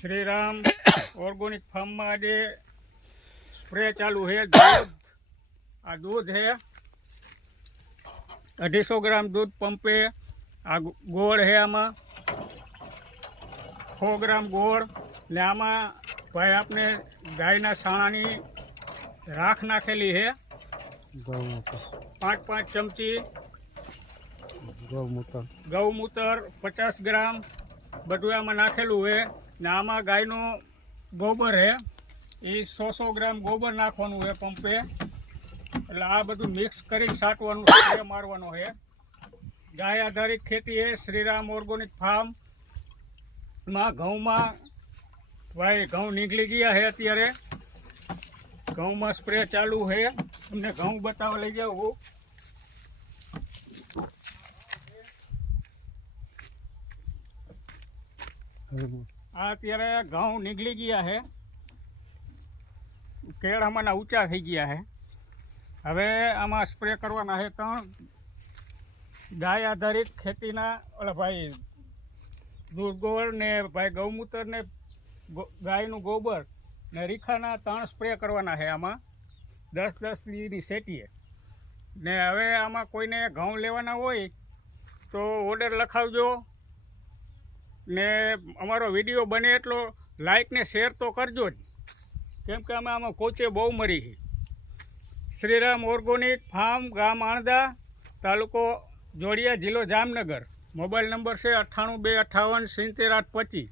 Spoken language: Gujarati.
શ્રીરામ ઓર્ગેનિક ફાર્મ में आज स्प्रे चालू है। दूध आ दूध है 250 ग्राम दूध पंपे। आ गोड़ है आमा 100 ग्राम गोड़ ने आमा भाई आपने गायना साणानी राख नाखेली है। 5 चमची गौमूत्र 50 ग्राम બધું આમાં નાખેલું છે ને આમાં ગાયનો ગોબર છે એ 100 ગ્રામ ગોબર નાખવાનું છે પંપે। એટલે આ બધું મિક્સ કરીને છાંટવાનું સ્પ્રે મારવાનો છે। ગાય આધારિત ખેતી છે શ્રીરામ ઓર્ગેનિક ફાર્મમાં। ઘઉંમાં ભાઈ ઘઉં નીકળી ગયા છે અત્યારે ઘઉંમાં સ્પ્રે ચાલુ છે। તમને ઘઉં બતાવવા લઈ જાઉં। આ અત્યારે ઘઉં નીકળી ગયા છે કેળ આમાંના ઊંચા થઈ ગયા છે। હવે આમાં સ્પ્રે કરવાના છે 3 ગાય આધારિત ખેતીના ઓલા ભાઈ દૂધ ગોળ ને ભાઈ ગૌમૂત્ર ને ગાયનું ગોબર ને રીખાના 3 સ્પ્રે કરવાના છે આમાં 10-10 લીની સેટીએ ને। હવે આમાં કોઈને ઘઉં લેવાના હોય તો ઓર્ડર લખાવજો ને અમારો વિડીયો બને એટલો લાઈક ને શેર તો કરજો જ, કેમ કે અમે આમાં કોચે બહુ મરી છે। શ્રીરામ ઓર્ગેનિક ફાર્મ ગામ આણદા તાલુકો જોડિયા જિલ્લો જામનગર। મોબાઈલ નંબર છે 98 258 70 825।